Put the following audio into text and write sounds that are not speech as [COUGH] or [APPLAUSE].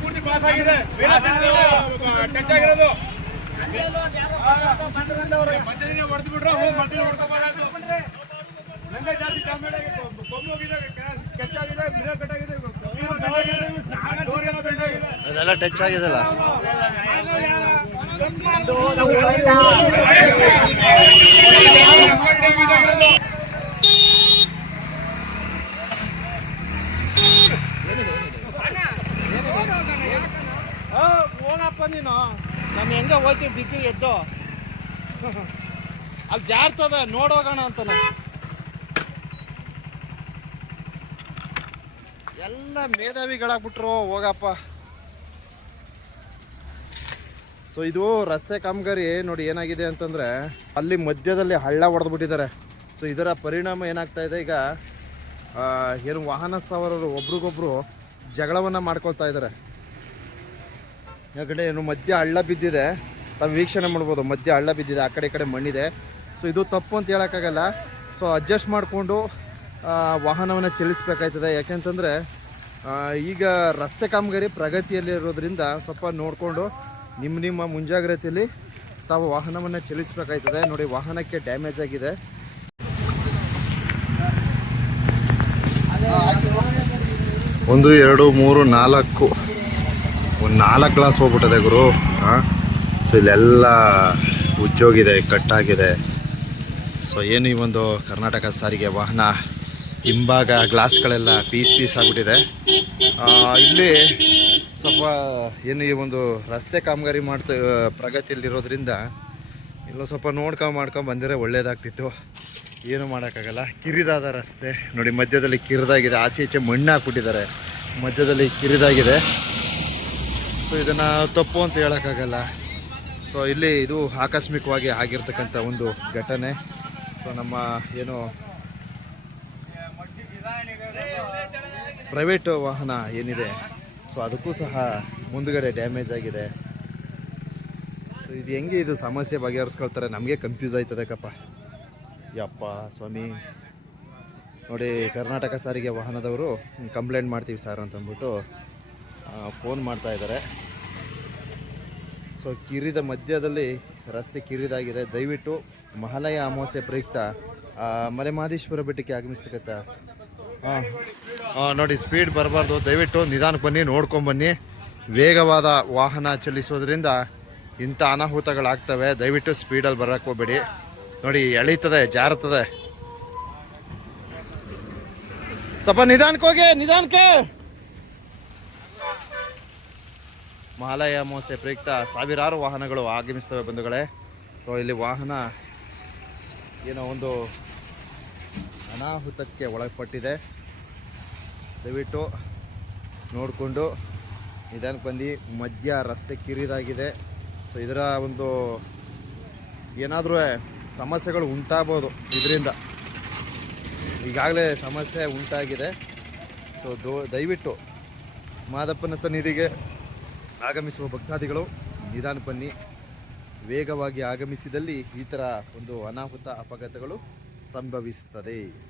ಪೂರ್ತಿ ಪಾಸ್ ಆಗಿದೆ ಹೊಡೆದು ಜಾಸ್ತಿ ಆಗಿದೆ ಅದೆಲ್ಲ ಟಚ್ ಆಗಿದೆಲ್ಲ. ನೀನು, ನಾನು ಹೆಂಗ ಹೋಗ್ತೀವಿ ಎದ್ದು. [LAUGHS] ಅಲ್ಲಿ ಜಾರ್ತದ ನೋಡೋಗೋಣ ಅಂತ ಎಲ್ಲ ಮೇಧಾವಿಗಳಾಗ್ಬಿಟ್ರು, ಹೋಗಪ್ಪ. ಸೊ ಇದು ರಸ್ತೆ ಕಾಮಗಾರಿ ನೋಡಿ ಏನಾಗಿದೆ ಅಂತಂದ್ರೆ, ಅಲ್ಲಿ ಮಧ್ಯದಲ್ಲಿ ಹಳ್ಳ ಹೊಡೆದ್ಬಿಟ್ಟಿದ್ದಾರೆ ಸೊ ಇದರ ಪರಿಣಾಮ ಏನಾಗ್ತಾ ಇದೆ, ಈಗ ಏನು ವಾಹನ ಸವಾರರು ಒಬ್ರಿಗೊಬ್ರು ಜಗಳವನ್ನ ಮಾಡ್ಕೊಳ್ತಾ ಇದ್ದಾರೆ. ಯಾಕಂದರೆ ಏನು ಮಧ್ಯ ಹಳ್ಳ ಬಿದ್ದಿದೆ. ತಾವು ವೀಕ್ಷಣೆ ಮಾಡ್ಬೋದು, ಮಧ್ಯ ಹಳ್ಳ ಬಿದ್ದಿದೆ, ಆ ಕಡೆ ಈ ಕಡೆ ಮಣ್ಣಿದೆ. ಸೊ ಇದು ತಪ್ಪು ಅಂತ ಹೇಳೋಕ್ಕಾಗಲ್ಲ. ಸೊ ಅಡ್ಜಸ್ಟ್ ಮಾಡಿಕೊಂಡು ವಾಹನವನ್ನು ಚಲಿಸಬೇಕಾಯ್ತದೆ. ಯಾಕೆಂತಂದರೆ ಈಗ ರಸ್ತೆ ಕಾಮಗಾರಿ ಪ್ರಗತಿಯಲ್ಲಿ ಇರೋದ್ರಿಂದ ಸ್ವಲ್ಪ ನೋಡಿಕೊಂಡು ನಿಮ್ಮ ನಿಮ್ಮ ಮುಂಜಾಗ್ರತೆಯಲ್ಲಿ ತಾವು ವಾಹನವನ್ನು ಚಲಿಸಬೇಕಾಯ್ತದೆ. ನೋಡಿ, ವಾಹನಕ್ಕೆ ಡ್ಯಾಮೇಜ್ ಆಗಿದೆ. ಒಂದು, ಎರಡು, ಮೂರು, ನಾಲ್ಕು. ಒಂದು ನಾಲ್ಕು ಗ್ಲಾಸ್ ಹೋಗ್ಬಿಟ್ಟದೆ ಗುರು. ಹಾಂ ಸೊ ಇಲ್ಲೆಲ್ಲ ಉಜ್ಜೋಗಿದೆ, ಕಟ್ಟಾಗಿದೆ. ಸೊ ಏನು ಈ ಒಂದು ಕರ್ನಾಟಕ ಸಾರಿಗೆ ವಾಹನ? ಹಿಂಭಾಗ ಗ್ಲಾಸ್ಗಳೆಲ್ಲ ಪೀಸ್ ಪೀಸ್ ಆಗಿಬಿಟ್ಟಿದೆ. ಇಲ್ಲಿ ಸ್ವಲ್ಪ ಏನು ಈ ಒಂದು ರಸ್ತೆ ಕಾಮಗಾರಿ ಮಾಡ್ತಾ ಪ್ರಗತಿಯಲ್ಲಿರೋದ್ರಿಂದ ಇಲ್ಲ ಸ್ವಲ್ಪ ನೋಡ್ಕೊಂಡು ಮಾಡ್ಕೊಂಡು ಬಂದಿದ್ರೆ ಒಳ್ಳೇದಾಗ್ತಿತ್ತು. ಏನು ಮಾಡೋಕ್ಕಾಗಲ್ಲ. ಕಿರಿದಾದ ರಸ್ತೆ. ನೋಡಿ, ಮಧ್ಯದಲ್ಲಿ ಕಿರಿದಾಗಿದೆ. ಆಚೆ ಈಚೆ ಮಣ್ಣು ಹಾಕ್ಬಿಟ್ಟಿದ್ದಾರೆ ಮಧ್ಯದಲ್ಲಿ ಕಿರಿದಾಗಿದೆ. ಸೊ ಇದನ್ನು ತಪ್ಪು ಅಂತ ಹೇಳೋಕ್ಕಾಗಲ್ಲ. ಸೊ ಇಲ್ಲಿ ಇದು ಆಕಸ್ಮಿಕವಾಗಿ ಆಗಿರ್ತಕ್ಕಂಥ ಒಂದು ಘಟನೆ. ಸೊ ನಮ್ಮ ಏನು ಪ್ರೈವೇಟ್ ವಾಹನ ಏನಿದೆ ಸೊ ಅದಕ್ಕೂ ಸಹ ಮುಂದುಗಡೆ ಡ್ಯಾಮೇಜ್ ಆಗಿದೆ. ಸೊ ಇದು ಹೆಂಗೆ ಇದು ಸಮಸ್ಯೆ ಬಗೆಹರಿಸ್ಕೊಳ್ತಾರೆ? ನಮಗೆ ಕನ್ಫ್ಯೂಸ್ ಆಯ್ತದಕ್ಕಪ್ಪ ಯಪ್ಪ ಸ್ವಾಮಿ. ನೋಡಿ, ಕರ್ನಾಟಕ ಸಾರಿಗೆ ವಾಹನದವರು ಕಂಪ್ಲೇಂಟ್ ಮಾಡ್ತೀವಿ ಸರ್ ಅಂತಂದ್ಬಿಟ್ಟು ಫೋನ್ ಮಾಡ್ತಾ ಇದ್ದಾರೆ. ಸೊ, ಕಿರಿದ ಮಧ್ಯದಲ್ಲಿ ರಸ್ತೆ ಕಿರಿದಾಗಿದೆ. ದಯವಿಟ್ಟು ಮಹಾಲಯ ಅಮಾವಾಸ್ಯೆ ಪ್ರಯುಕ್ತ ಮಲೆಮಹದೇಶ್ವರ ಬೆಟ್ಟಕ್ಕೆ ಆಗಮಿಸ್ತಕ್ಕಂಥ ನೋಡಿ ಸ್ಪೀಡ್ ಬರಬಾರ್ದು. ದಯವಿಟ್ಟು ನಿಧಾನಕ್ಕೆ ಬನ್ನಿ ನೋಡ್ಕೊಂಬನ್ನಿ ವೇಗವಾದ ವಾಹನ ಚಲಿಸೋದ್ರಿಂದ ಇಂಥ ಅನಾಹುತಗಳಾಗ್ತವೆ. ದಯವಿಟ್ಟು ಸ್ಪೀಡಲ್ಲಿ ಬರೋಕ್ಕೆ ಹೋಗ್ಬೇಡಿ. ನೋಡಿ, ಎಳೀತದೆ ಜಾರ್ತದೆ ಸ್ವಲ್ಪ ನಿಧಾನಕ್ಕೆ ಹೋಗಿ, ನಿಧಾನಕ್ಕೆ! ಮಹಾಲಯ ಅಮಾವಾಸ್ಯೆ ಪ್ರಯುಕ್ತ ಸಾವಿರಾರು ವಾಹನಗಳು ಆಗಮಿಸ್ತವೆ ಬಂಧುಗಳೇ. ಸೊ ಇಲ್ಲಿ ವಾಹನ ಏನೋ ಒಂದು ಅನಾಹುತಕ್ಕೆ ಒಳಪಟ್ಟಿದೆ. ದಯವಿಟ್ಟು ನೋಡಿಕೊಂಡು ನಿಧಾನಕ್ಕೆ ಬಂದು, ಮಧ್ಯ ರಸ್ತೆ ಕಿರಿದಾಗಿದೆ. ಸೊ ಇದರ ಒಂದು ಏನಾದರೂ ಸಮಸ್ಯೆಗಳು ಉಂಟಾಗ್ಬೋದು ಇದರಿಂದ. ಈಗಾಗಲೇ ಸಮಸ್ಯೆ ಉಂಟಾಗಿದೆ. ಸೊ ದಯವಿಟ್ಟು ಮಾದಪ್ಪನ ಸನ್ನಿಧಿಗೆ ಆಗಮಿಸುವ ಭಕ್ತಾದಿಗಳು ನಿಧಾನ ಬನ್ನಿ. ವೇಗವಾಗಿ ಆಗಮಿಸಿದಲ್ಲಿ ಈ ಥರ ಒಂದು ಅನಾಹುತ ಅಪಘಾತಗಳು ಸಂಭವಿಸುತ್ತದೆ.